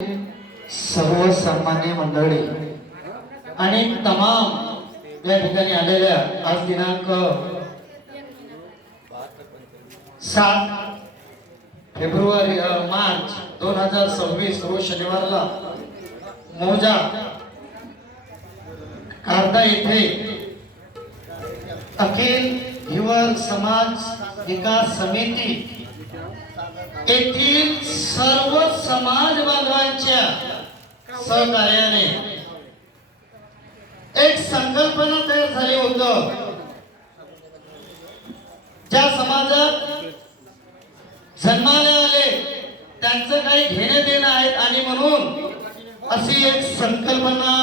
सर्व सामान्य मंडळी आणि तमाम या ठिकाणी आलेल्या आज दिनांक 7 फेब्रुवारी मार्च 2026 रोज शनिवारला मौजा कारदा येथे अखिल हिवर समाज विकास समिती येथील सर्व समाज बांधवांच्या सहकार्याने एक संकल्पना तयार झाली होती। ज्या समाजात जन्माला आले त्यांचं काही घेणं देणं आहे आणि म्हणून अशी एक संकल्पना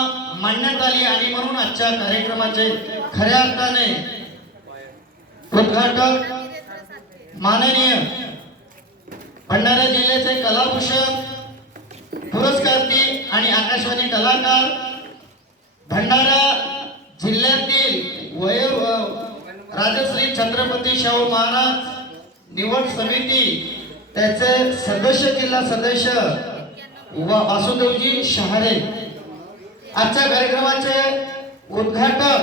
मांडण्यात आली आणि म्हणून आजच्या कार्यक्रमाचे खऱ्या अर्थाने उद्घाटक माननीय भंडारा जिल्ह्याचे कलाभूषण पुरस्कारती आणि आकाशवाणी कलाकार भंडारा जिल्ह्यातील राजश्री छत्रपती शाहू महाराज निवड समिती त्याचे सदस्य जिल्हा सदस्य वासुदेवजी शहारे आजच्या कार्यक्रमाचे उद्घाटक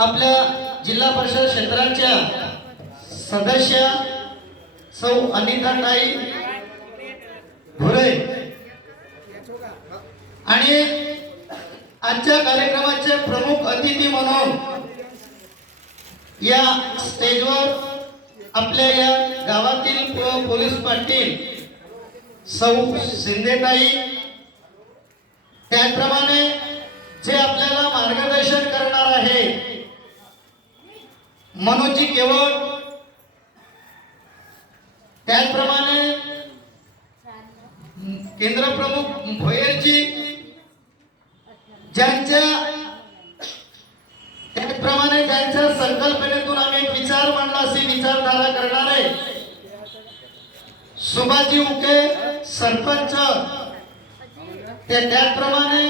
आपल्या जिल्हा परिषद क्षेत्राच्या सदस्य सौ अनिताताई भुरे आणि आजच्या कार्यक्रमाचे प्रमुख अतिथी म्हणून या स्टेजवर आपल्या या गावातील पोलीस पाटील सौ शिंदेताई, त्याप्रमाणे जे आपल्याला मार्गदर्शन करणार आहे मनोजी केवळ, त्याचप्रमाणे केंद्र प्रमुख भोयरजी, त्याचप्रमाणे ज्यांच्या संकल्पनेतून आम्ही विचार मांडला अशी विचारधारा करणारे सुभाजी उके सरपंच, त्याचप्रमाणे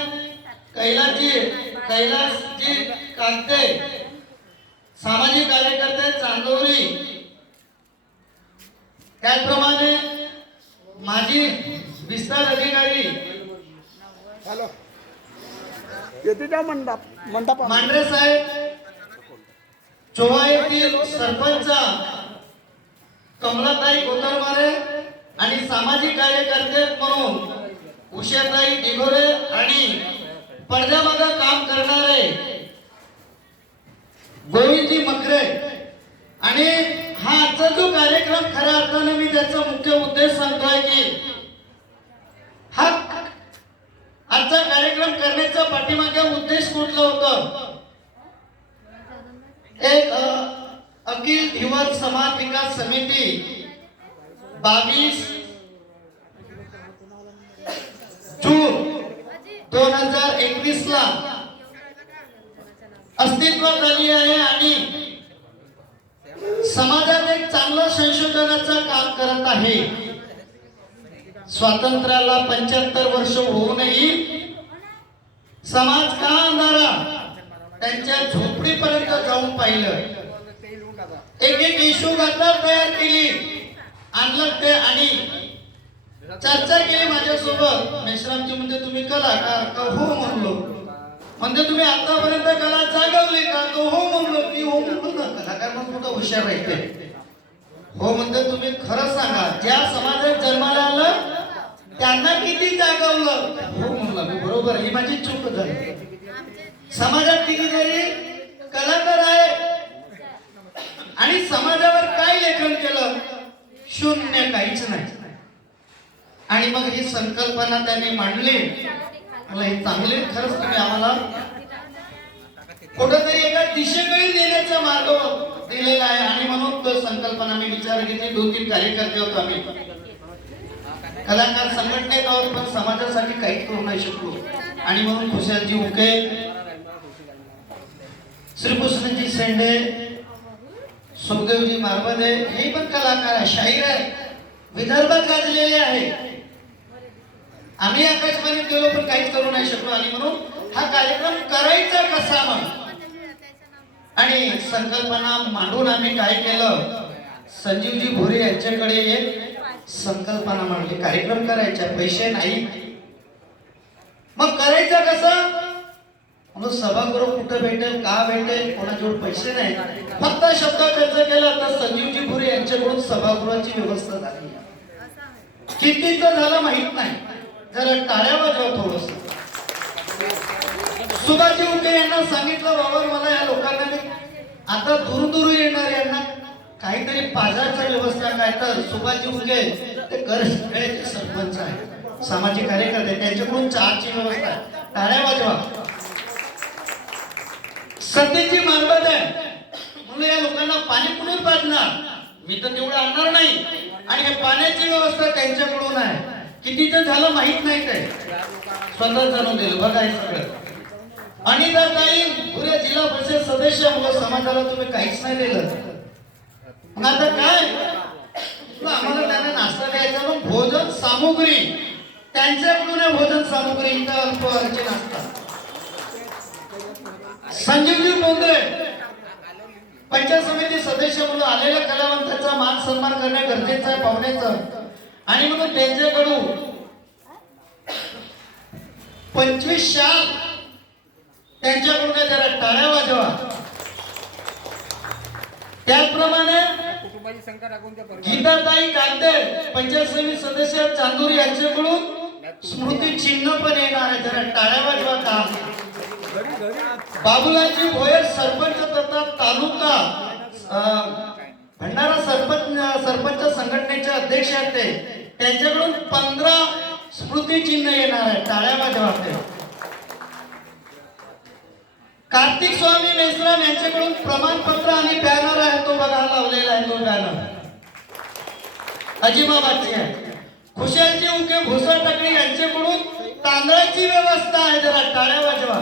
कैलासजी कागदे सामाजिक कार्यकर्ते चांदोरी, त्याचप्रमाणे माजी विस्तार अधिकारी मांढरे साहेब, चोवा येथील सरपंच कमलाताई कोतरमारे आणि सामाजिक कार्यकर्ते म्हणून उषाताई दिघोरे आणि पडद्यामागे काम करणारे गोविंदजी मकरे। आणि हा आजचा जो कार्यक्रम खऱ्या अर्थाने मी त्याचा मुख्य उद्देश सांगतोय की हा आजचा कार्यक्रम करण्याचा पाठीमागे उद्देश कुठला होता, एक अखिल हिवर समाज विकास समिती 22 जून 2021 ला अस्तित्वात आली आहे आणि समाजात एक चांगलं संशोधनाचं काम करत आहे। स्वातंत्र्याला 75 वर्ष होऊनही समाज का अंधारा त्यांच्या झोपडीपर्यंत जाऊन पाहिलं, एक एक इशू गाथा तयार केली, आणलं ते आणि चर्चा केली माझ्यासोबत। मेश्रामजी म्हणते तुम्ही कलाकार का? हो म्हणलो। म्हणजे तुम्ही आतापर्यंत कला जागवली का? तो हो म्हणलो की हो म्हणलो ना। कलाकार मग कुठं हुशार राहते? हो म्हणते तुम्ही खरं सांगा, ज्या समाजात जन्माला आलं त्यांना किती जागवलं? हो म्हणला मी, बरोबर, ही माझी चूक झाली। समाजात कितीतरी कलाकार आहे आणि समाजावर काय लेखन केलं? शून्य, काहीच नाही। आणि मग ही संकल्पना त्यांनी मांडली। मला हे चांगले खरंच तुम्ही आम्हाला कुठेतरी एका दिशेकडे नेण्याचा मार्ग दिलेला आहे आणि म्हणून तो संकल्पना मी विचार घेतली। 2-3 कार्यकर्ते होतो आम्ही, कलाकार संघटनेत आहोत पण समाजासाठी काहीच करू नाही शकलो आणि म्हणून खुशालजी उके, श्रीकृष्णजी शेंडे, सुखदेवजी मारबदे हे पण कलाकार आहे, शाहीर आहे, विदर्भात गाजलेले आहे। आम्ही आकाशवाणीत गेलो पण काहीच करू नाही शकलो आणि म्हणून हा कार्यक्रम करायचा कसा मग आणि संकल्पना मांडून आम्ही काय केलं, संजीवजी भोरे यांच्याकडे एक संकल्पना मांडली, कार्यक्रम करायचा, पैसे नाही, मग करायचं कसं? म्हणून सभागृह कुठं भेटेल, का भेटेल, कोणाजवळ पैसे नाही, फक्त शब्द खर्च केला तर संजीवजी भुरे यांच्याकडून सभागृहाची व्यवस्था झाली. कितीचं झालं माहित नाही, जरा टाळ्या वाजवा थोडस. सुभाजी उके यांना सांगितलं, बाबा मला या लोकांना मी आता दूर दूर येणार यांना काहीतरी पाजारचा व्यवस्था काय. तर सुभाजी उके ते गडचिंचळीचे सरपंच आहे, सामाजिक कार्यकर्ते, त्यांच्याकडून चहाची व्यवस्था आहे. टाळ्या वाजवा. सध्याची मारबत आहे म्हणून या लोकांना पाणी कुठून पाजणार, मी तर तेवढं आणणार नाही, आणि हे पाण्याची व्यवस्था त्यांच्याकडून आहे. कितीचं झालं माहित नाही, काय स्वतः जाणून दिलं. बघा हे सगळं. आणि जर काही पुऱ्या जिल्हा परिषद सदस्य म्हणून समाजाला तुम्ही काहीच नाही दिलं, मग आता काय? आम्हाला त्यांना नाश्ता द्यायचा, मग भोजन सामुग्री त्यांच्याकडून आहे. भोजन सामुग्री इथं अल्पहाराचे नाश्ता. संजीवजी बोंद्रे पंचायत समिती सदस्य म्हणून आलेल्या कलावंतांचा मान सन्मान करणे गरजेचं आहे पाहुण्याचं, आणि म्हणून त्यांच्याकडून 25 शाल त्यांच्याकडून जरा टाळ्या वाजवा. त्याचप्रमाणे गीताताई कागदे पंचायत समिती सदस्य चांदूर यांच्याकडून स्मृती चिन्ह पण येणार आहे, जरा टाळ्या वाजवा. का बाबूलालजी भोयर सरपंच तथा तालुका भंडारा सरपंच संघटनेचे अध्यक्ष आहेत, ते त्यांच्याकडून 15 स्मृती चिन्ह येणार आहे, टाळ्या वाजवा. कार्तिक स्वामी मेश्राम यांच्याकडून प्रमाणपत्र आणि बॅनर आहे, तो बघा लावलेला आहे, तो बॅनर अजिमाबादची आहे. खुशालजी उके भुसा टाकळी यांच्याकडून तांदळाची व्यवस्था आहे, जरा टाळ्या वाजवा.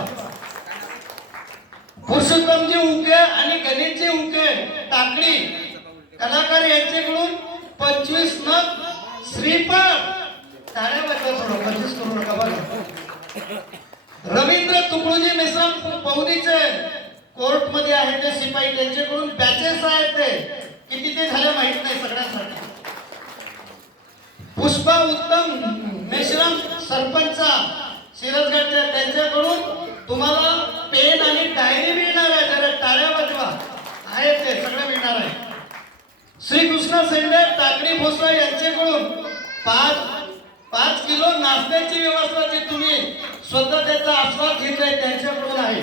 पुरुषोत्तमजी उके आणि गणेशजी उके टाकळी कलाकार यांच्याकडून 25 नग श्रीफळ, टाळ्या वाजवा. थोडं 25 करू नका बघा. रवींद्र तुकडोजी मिश्रम पौदीचे कोर्ट मध्ये आहे ते शिपाई, त्यांच्याकडून बॅचेस आहेत, ते किती ते झाले माहित नाही सगळ्यांसाठी. पुष्पा उत्तम मिश्रम सरपंच सिरसगडच्या, त्यांच्याकडून तुम्हाला पेन आणि डायरी मिळणार आहे, जरा टाळ्या वाजवा. आहे ते सगळं मिळणार आहे. श्री कृष्ण सेंडे टाकडी भोसले यांच्याकडून 5 किलो नाश्त्याची व्यवस्था, जी तुम्ही स्वतः त्याचा आस्वाद घेतलाय, त्यांच्याकडून आहे.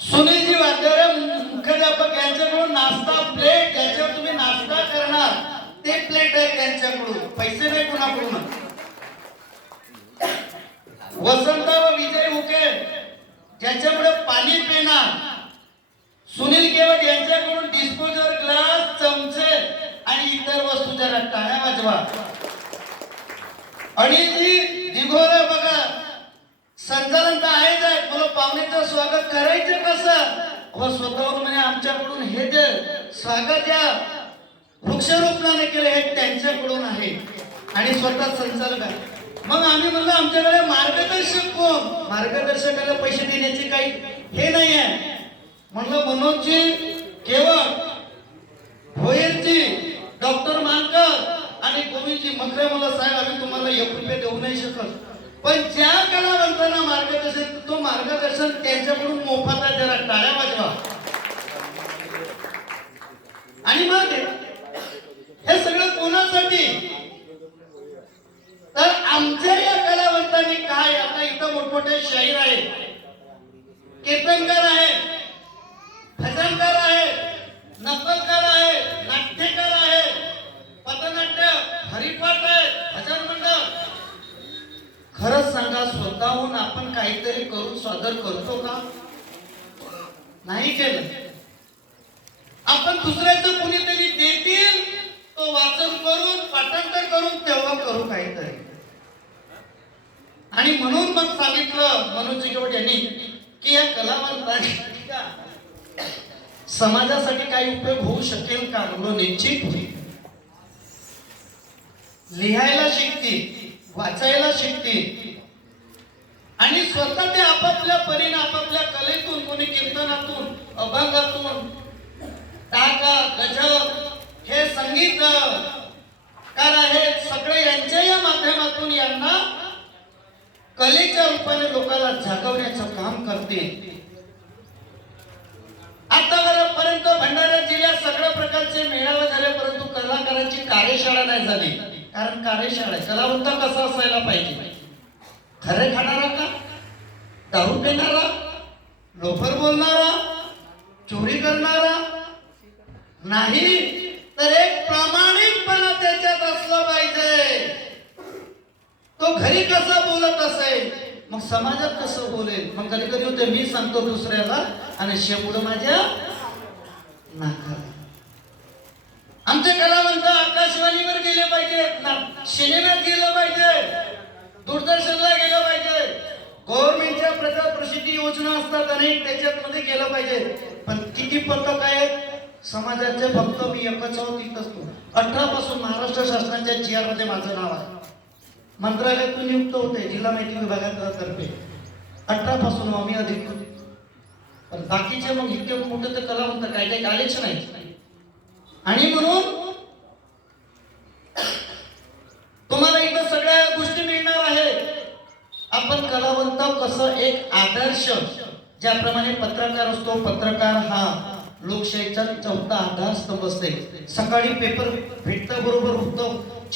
सुनीलजी वाघेरे मुख्याध्यापक यांच्याकडून नाश्ता प्लेट, ज्याच्यावर तुम्ही नाश्ता करणार ते प्लेट आहे त्यांच्याकडून, पैसे नाही कुणाकडून. वसंत व विजय उके ज्याच्याकडे पाणी पिणार, सुनील केवट यांच्याकडून डिस्पोजर ग्लास, चमचे आणि इतर वस्तू, जरा टाळ्या वाजवा. अनिलजी दिघोरे बघा संचालन तर आहेच आहे, मला पाहुण्याचं स्वागत करायचं कसं, व स्वतःहून म्हणजे आमच्याकडून हे जे स्वागत या वृक्षारोपणाने केले हे त्यांच्याकडून आहे, आणि स्वतः संचालक आहे. मग आम्ही म्हणलं आमच्याकडे मार्गदर्शक कोण, मार्गदर्शकाला पैसे देण्याची काही हे नाही आहे. म्हणलं मनोजजी केवळ, भोयरजी, डॉक्टर मानकर आणि गोविंदजी मकरे, मला साहेब आम्ही तुम्हाला 1 रुपये देऊ नाही शकत, पण ज्या कलावंतांना मार्गदर्शन, तो मार्गदर्शन त्यांच्याकडून मोफत आहे, जरा टाळ्या वाजवा. आणि मग हे सगळं कोणासाठी, तर आमच्या या कलावंतांनी काय, आता इथं मोठमोठे शाहीर आहेत, कीर्तनकार आहेत, भजनकार आहेत, नक्कलकार आहेत, नाट्यकार आहेत, पथनाट्य, हरिपाठ आहे, भजन मंडळ. खरंच सांगा, स्वतःहून आपण काहीतरी करून सादर करतो का? नाही केलं. आपण दुसऱ्याचं कुणीतरी देतील तो वाचन करून, पाठांतर करून, तेव्हा करू काहीतरी. आणि म्हणून मग सांगितलं मनोज केवट यांनी की या कलावंतांनी समाजासाठी काही उपयोग होऊ शकेल का, म्हणून निश्चित होईल. लिहायला शिकतील, वाचायला शिकतील, आणि स्वतः ते आपापल्या परीने, आपापल्या कलेतून, कोणी कीर्तनातून, अभंगातून, टाका, गजल, हे संगीतकार आहेत सगळे यांच्या या माध्यमातून यांना कलेच्या रूपाने लोकांना जागवण्याचं काम करते. आतापर्यंत भंडारा जिल्ह्यात सगळ्या प्रकारचे मेळावे झाले, परंतु कलाकारांची कार्यशाळा नाही झाली. कारण कार्यशाळा कलावंत कसा असायला पाहिजे? खरे खाणारा का? दारू पिणारा? लोफर बोलणारा? चोरी करणारा? नाही, तर एक प्रामाणिकपणा त्याच्यात असला पाहिजे. तो घरी कसा बोलत असेल मग समाजात कसं बोलेल? मग कधी कधी होते मी सांगतो दुसऱ्याला आणि शेपूड माझ्या नाकाला. आमचे कलावंत आकाशवाणीवर गेले पाहिजे, सिनेमात गेलं पाहिजे, दूरदर्शनला गेलं पाहिजे, गव्हर्नमेंटच्या प्रचार प्रसिद्धी योजना असतात अनेक, त्याच्यात मध्ये गेलं पाहिजे. पण किती पथक आहेत समाजाचे? फक्त मी एकच आहोत इथं असतो. 18 पासून महाराष्ट्र शासनाच्या GR मध्ये माझं नाव आहे. मंत्रालयातून नियुक्त होते जिल्हा माहिती विभागातर्फे. 18 पासून आम्ही अधिकृत. पण बाकीचे मग इतके मोठे तर कलावंत काय काही आलेच नाही. आणि म्हणून तुम्हाला इथं सगळ्या गोष्टी मिळणार आहेत. आपण कलावंत कसं एक आदर्श, ज्याप्रमाणे पत्रकार असतो, पत्रकार हा लोकशाहीचा चौथा आधारस्तंभ असते. सकाळी पेपर भेटता बरोबर उठतो,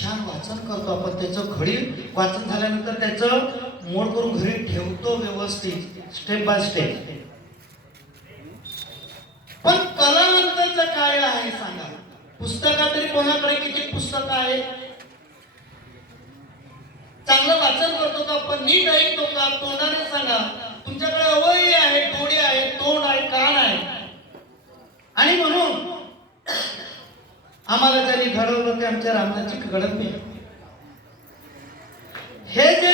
छान वाचन करतो आपण, त्याचं घडी वाचन झाल्यानंतर त्याचं मोड करून घरी ठेवतो व्यवस्थित, स्टेप बाय स्टेप. पण कलावंताचं काय आहे सांगा? पुस्तकात तरी कोणाकडे किती पुस्तकं आहे? चांगलं वाचन करतो का? पण नीट ऐकतो का? तोंडाने सांगा. तुमच्याकडे अवयव आहे, डोळे आहे, तोंड आहे, कान आहे. आणि म्हणून आम्हाला ज्यांनी घडवलं ते आमच्या रामनाथची घडवली. हे जे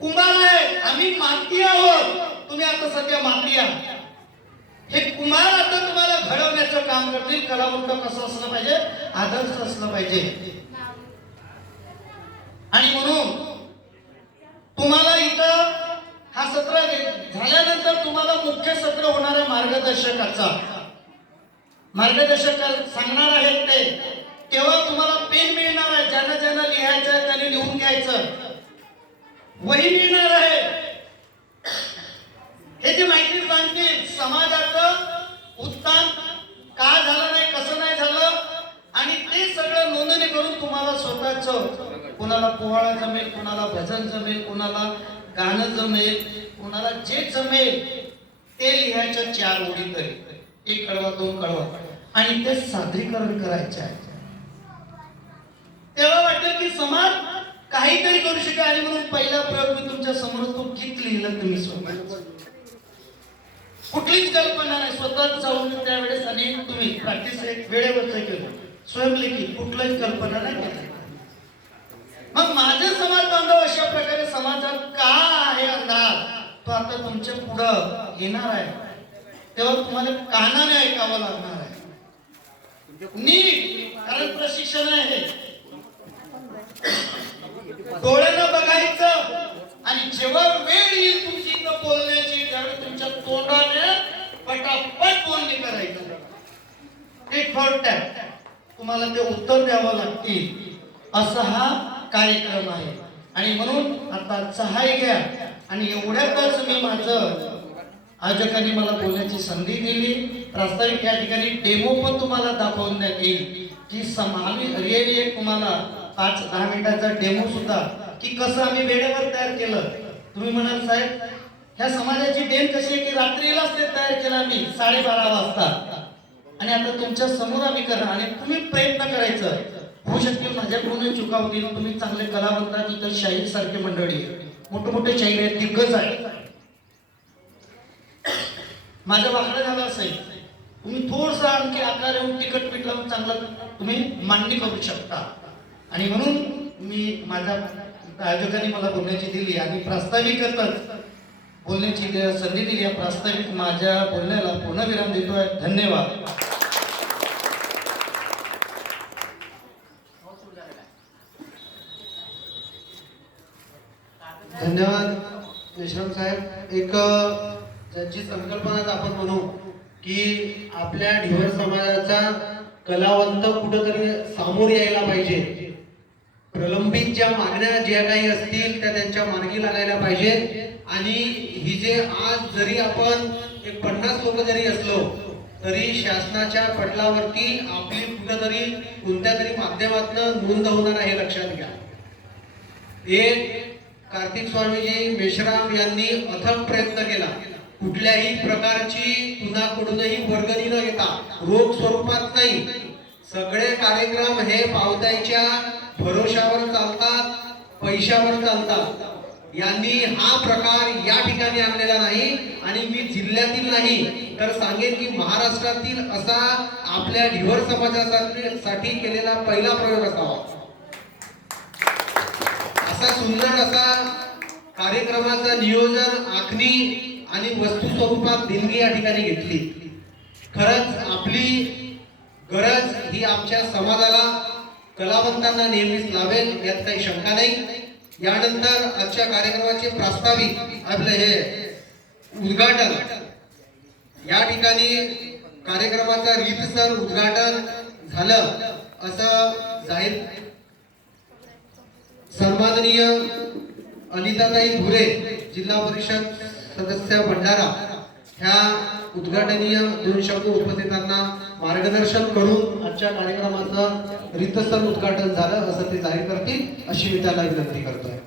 कुंभार आहे, आम्ही माती आहोत, तुम्ही आता सध्या माती आहात. हे कुंभार आता तुम्हाला घडवण्याचं काम करतील. कलावंत कसं असलं पाहिजे? आदर्श असलं पाहिजे. आणि म्हणून तुम्हाला इथं हा सत्र झाल्यानंतर तुम्हाला मुख्य सत्र होणार आहे मार्गदर्शकाचा. मार्गदर्शक सांगणार आहेत ते, तेव्हा तुम्हाला पेन मिळणार आहे. ज्यांना ज्यांना लिहायचं आहे त्यांनी लिहून घ्यायचं. वही मिळणार आहे. हे जे माहिती सांगतील समाजाचं उत्थान का झालं नाही, कसं नाही झालं, आणि ते सगळं नोंदणी करून तुम्हाला स्वतःच, कोणाला पोवाडा जमेल, कोणाला भजन जमेल, कोणाला गाणं जमेल, कोणाला जे जमेल ते लिहायचं 4 ओळी तरी, 1 कडवा 2 कडवा, आणि ते सादरीकरण करायचे आहे. तेव्हा वाटेल की समाज काहीतरी करू शकेल. आणि म्हणून पहिला प्रयोग मी तुमच्या समोर तो गीत लिहिलं तुम्ही स्वतः. कुठलीच कल्पना नाही, स्वतः जाऊन त्यावेळेस आणि तुम्ही प्रॅक्टिस वेळेवरच केलं, स्वयंलिखित, कुठलीच कल्पना नाही केली. मग माझे समाज बांधव अशा प्रकारे समाजात का आहे अंधार, तो आता तुमच्या पुढं येणार आहे. तेव्हा तुम्हाला कानाने ऐकावं लागणार आहे नीट, कारण प्रशिक्षण आहे. डोळ्यानं बघायचं आणि जेव्हा वेळ येईल तुमची इथं बोलण्याची, त्यावेळी तुमच्या तोंडाने पटापट बोलणी करायचं. तुम्हाला ते उत्तर द्यावं लागतील, असा हा कार्यक्रम आहे. आणि म्हणून आता चहाई घ्या. आणि एवढ्यातच मी माझं आयोजकांनी मला बोलण्याची संधी दिली. प्रास्ताविक या ठिकाणी डेमो पण तुम्हाला दाखवण्यात येईल की आम्ही रिअली एक तुम्हाला 5-10 मिनिटाचा डेमो सुद्धा की कसं आम्ही वेळेवर तयार केलं. तुम्ही म्हणाल साहेब ह्या समाजाची देण कशी आहे की रात्रीलाच ते तयार केलं आम्ही 12:30 वाजता, आणि आता तुमच्या समोर आम्ही करणार. आणि तुम्ही प्रयत्न करायचं. होऊ शकते माझ्याकडून चुका होतील. तुम्ही चांगले कलावंत, इतर शाहीर सारखे मंडळी, मोठे शाहीर आहेत, दिग्गज आहेत. माझं वाकडं झालं असेल, तुम्ही थोडसा आणखी आकार येऊन तिकट पीठ लावून चांगलं तुम्ही मांडणी करू शकता. आणि म्हणून मी माझ्या आयोजकांनी मला बोलण्याची दिली आणि प्रास्ताविकतच बोलण्याची संधी दिली. या प्रास्ताविक माझ्या बोलण्याला पूर्णविराम देतोय. धन्यवाद. धन्यवाद विश्राम साहेब. एक ज्याची संकल्पना आपण म्हणू की आपल्या ढिवर समाजाचा कलावंत कुठंतरी सामोर यायला पाहिजे. प्रलंबित ज्या मागण्या ज्या काही असतील त्या त्यांच्या मार्गी लागायला पाहिजेत. आणि ही जे आज जरी आपण एक 50 लोक जरी असलो तरी शासनाच्या पटलावरती आपली कुठंतरी कोणत्या तरी माध्यमातून नोंद होणार आहे, लक्षात घ्या. एक कार्तिक स्वामीजी मेश्राम यांनी अथक प्रयत्न केला. कुठल्याही प्रकारची कुणाकडूनही वर्गणी न घेता, रोख स्वरूपात नाही, सगळे कार्यक्रम हे पावत्याच्या भरोशावर चालतात, पैशावर चालतात. यांनी हा प्रकार या ठिकाणी आणलेला नाही. आणि मी जिल्ह्यातील नाही तर सांगेन की महाराष्ट्रातील असा आपल्या ढिवर समाजासाठी केलेला पहिला प्रयोग असावा. असा सुंदर असा कार्यक्रमाचं नियोजन, आखणी आणि वस्तू स्वरूपात देणगी या ठिकाणी घेतली. खरंच आपली गरज ही आमच्या समाजाला, कलावंतांना नेहमीच लावेल, यात काही शंका नाही. यानंतर आजच्या कार्यक्रमाचे प्रास्ताविक आपले हे उद्घाटन, या ठिकाणी कार्यक्रमाचा रीतसर उद्घाटन झालं असं जाहीर. सन्माननीय अनिताताई धुरे, जिल्हा परिषद सदस्य भंडारा, ह्या उद्घाटनीय 2 शब्द उपस्थितांना मार्गदर्शन करून आजच्या कार्यक्रमाचं रीतसर उद्घाटन झालं असं ते जाहीर करतील, अशी मी त्याला विनंती करतोय.